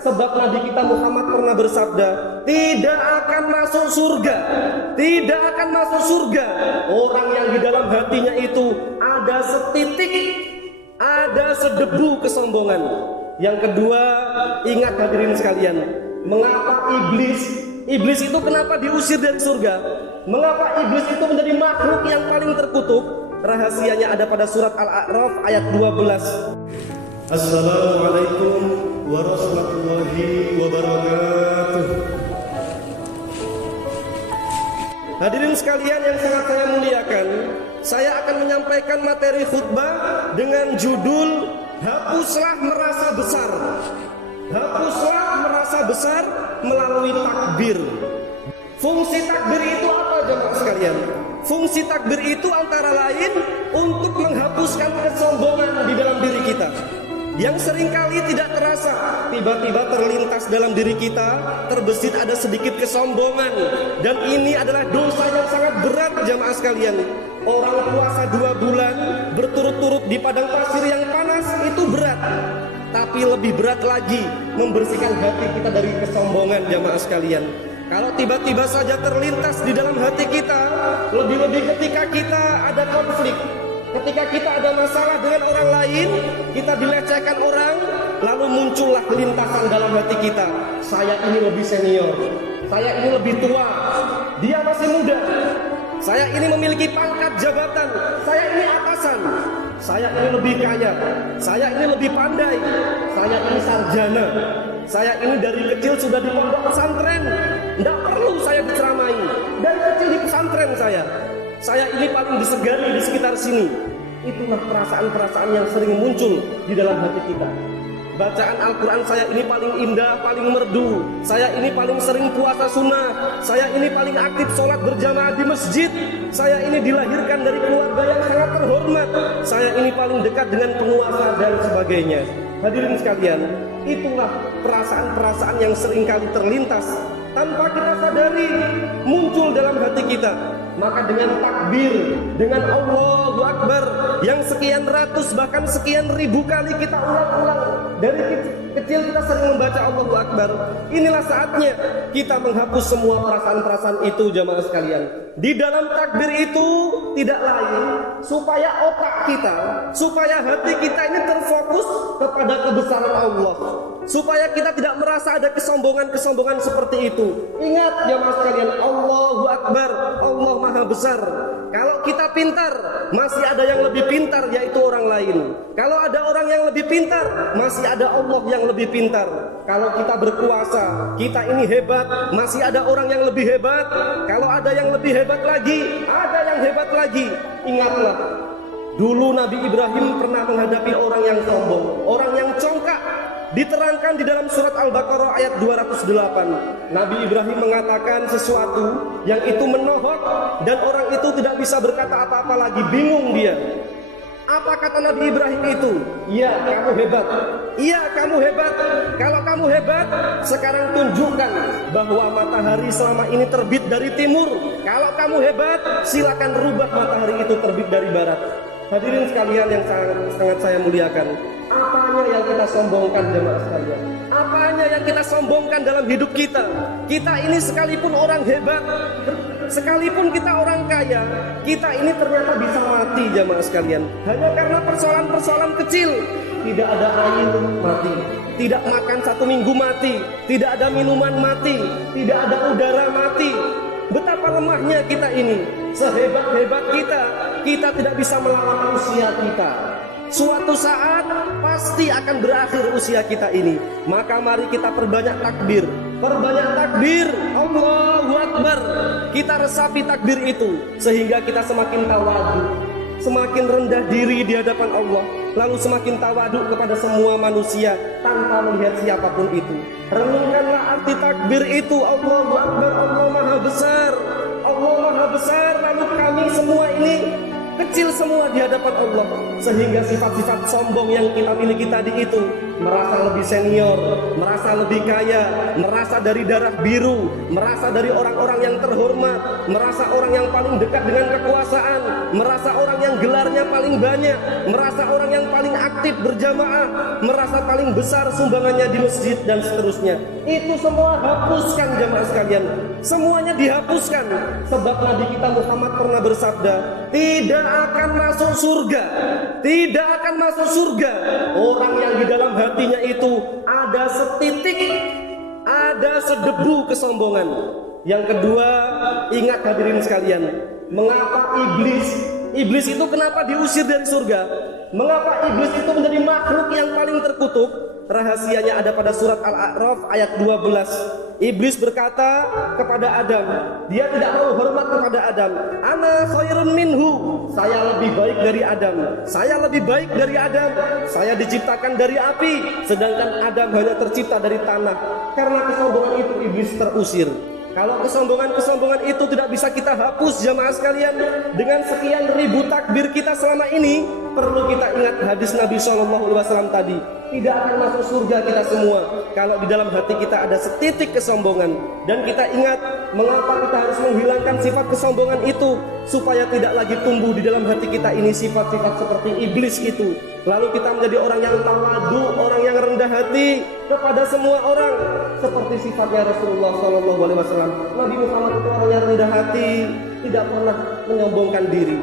Sebab Nabi kita Muhammad pernah bersabda, tidak akan masuk surga, tidak akan masuk surga orang yang di dalam hatinya itu ada setitik, ada sedebu kesombongan. Yang kedua, ingat hadirin sekalian, mengapa iblis itu kenapa diusir dari surga? Mengapa iblis itu menjadi makhluk yang paling terkutuk? Rahasianya ada pada surat Al-A'raf ayat 12. Assalamualaikum warahmatullahi wabarakatuh. Hadirin sekalian yang sangat saya muliakan, saya akan menyampaikan materi khutbah dengan judul Hapuslah Merasa Besar. Hapuslah merasa besar melalui takbir. Fungsi takbir itu apa jemaah sekalian? Fungsi takbir itu antara lain untuk menghapuskan kesombongan di dalam diri kita yang seringkali tidak terasa, tiba-tiba terlintas dalam diri kita, terbesit ada sedikit kesombongan. Dan ini adalah dosa yang sangat berat jemaah sekalian. Orang puasa 2 bulan berturut-turut di padang pasir yang panas itu berat, tapi lebih berat lagi membersihkan hati kita dari kesombongan jemaah sekalian. Kalau tiba-tiba saja terlintas di dalam hati kita, lebih-lebih ketika kita ada konflik, ketika kita ada masalah dengan orang lain, kita dilecehkan orang, lalu muncullah lintasan dalam hati kita, saya ini lebih senior, saya ini lebih tua, dia masih muda, saya ini memiliki pangkat jabatan, saya ini atasan, saya ini lebih kaya, saya ini lebih pandai, saya ini sarjana, saya ini dari kecil sudah di pondok pesantren, tidak perlu saya diceramai, dari kecil di pesantren saya ini paling disegani di sekitar sini. Itulah perasaan-perasaan yang sering muncul di dalam hati kita. Bacaan Al-Quran saya ini paling indah, paling merdu, saya ini paling sering puasa sunnah, saya ini paling aktif sholat berjamaah di masjid, saya ini dilahirkan dari keluarga yang sangat terhormat, saya ini paling dekat dengan penguasa dan sebagainya. Hadirin sekalian, itulah perasaan-perasaan yang seringkali terlintas tanpa kita sadari muncul dalam hati kita. Maka dengan takbir, dengan Allahu Akbar yang sekian ratus bahkan sekian ribu kali kita ulang-ulang, dari kecil kita sering membaca Allahu Akbar, inilah saatnya kita menghapus semua perasaan-perasaan itu jamaah sekalian. Di dalam takbir itu tidak lain supaya otak kita, supaya hati kita ini terfokus kepada kebesaran Allah, supaya kita tidak merasa ada kesombongan-kesombongan seperti itu. Ingat jamaah sekalian, Allahu Akbar, Allah Maha Besar. Kalau kita pintar, masih ada yang lebih pintar, yaitu orang lain. Kalau ada orang yang lebih pintar, masih ada Allah yang lebih pintar. Kalau kita berkuasa, kita ini hebat, masih ada orang yang lebih hebat. Kalau ada yang lebih hebat lagi, ada yang hebat lagi. Ingatlah, dulu Nabi Ibrahim pernah menghadapi orang yang sombong, orang yang congkak. Diterangkan di dalam surat Al-Baqarah ayat 208. Nabi Ibrahim mengatakan sesuatu yang itu menohok dan orang itu tidak bisa berkata apa-apa lagi, bingung dia. Apa kata Nabi Ibrahim itu? Iya, kamu hebat. Iya, kamu hebat. Kalau kamu hebat, sekarang tunjukkan bahwa matahari selama ini terbit dari timur. Kalau kamu hebat, silakan rubah matahari itu terbit dari barat. Hadirin sekalian yang sangat saya muliakan, apanya yang kita sombongkan jemaah sekalian? Apanya yang kita sombongkan dalam hidup kita? Kita ini sekalipun orang hebat, sekalipun kita orang kaya, kita ini ternyata bisa mati jemaah sekalian. Hanya karena persoalan-persoalan kecil. Tidak ada air mati, tidak makan 1 minggu mati, tidak ada minuman mati, tidak ada udara mati. Betapa lemahnya kita ini. Sehebat-hebat kita tidak bisa melawan usia kita. Suatu saat pasti akan berakhir usia kita ini. Maka mari kita perbanyak takbir. Perbanyak takbir, Allahu Akbar. Kita resapi takbir itu sehingga kita semakin tawadu, semakin rendah diri di hadapan Allah, lalu semakin tawadu kepada semua manusia tanpa melihat siapapun itu. Renungkanlah arti takbir itu, Allahu Akbar, Allah Maha Besar, Allah Maha Besar. Lalu kami semua ini kecil semua di hadapan Allah, sehingga sifat-sifat sombong yang kita miliki tadi itu merasa lebih senior, merasa lebih kaya, merasa dari darah biru, merasa dari orang-orang yang terhormat, merasa orang yang paling dekat dengan kekuasaan, merasa orang yang gelarnya paling banyak, merasa orang yang paling aktif berjamaah, merasa paling besar sumbangannya di masjid dan seterusnya. Itu semua hapuskan jamaah sekalian. Semuanya dihapuskan, sebab Nabi kita Muhammad pernah bersabda, tidak akan masuk surga, tidak akan masuk surga orang yang di dalam hatinya itu ada setitik, ada sedebu kesombongan. Yang kedua, ingat hadirin sekalian, mengapa iblis itu kenapa diusir dari surga? Mengapa iblis itu menjadi makhluk yang paling terkutuk? Rahasianya ada pada surat Al-A'raf ayat 12. Iblis berkata kepada Adam, dia tidak mau hormat kepada Adam. Ana khairun minhu, saya lebih baik dari Adam. Saya lebih baik dari Adam. Saya diciptakan dari api, sedangkan Adam hanya tercipta dari tanah. Karena kesombongan itu iblis terusir. Kalau kesombongan itu tidak bisa kita hapus jamaah sekalian, dengan sekian ribu takbir kita selama ini, perlu kita ingat hadis Nabi SAW tadi. Tidak akan masuk surga kita semua kalau di dalam hati kita ada setitik kesombongan. Dan kita ingat mengapa kita harus menghilangkan sifat kesombongan itu, supaya tidak lagi tumbuh di dalam hati kita ini sifat-sifat seperti iblis itu. Lalu kita menjadi orang yang tawadu, orang yang rendah hati kepada semua orang, seperti sifatnya Rasulullah SAW. Nabi Muhammad itu orang yang rendah hati, tidak pernah menyombongkan diri.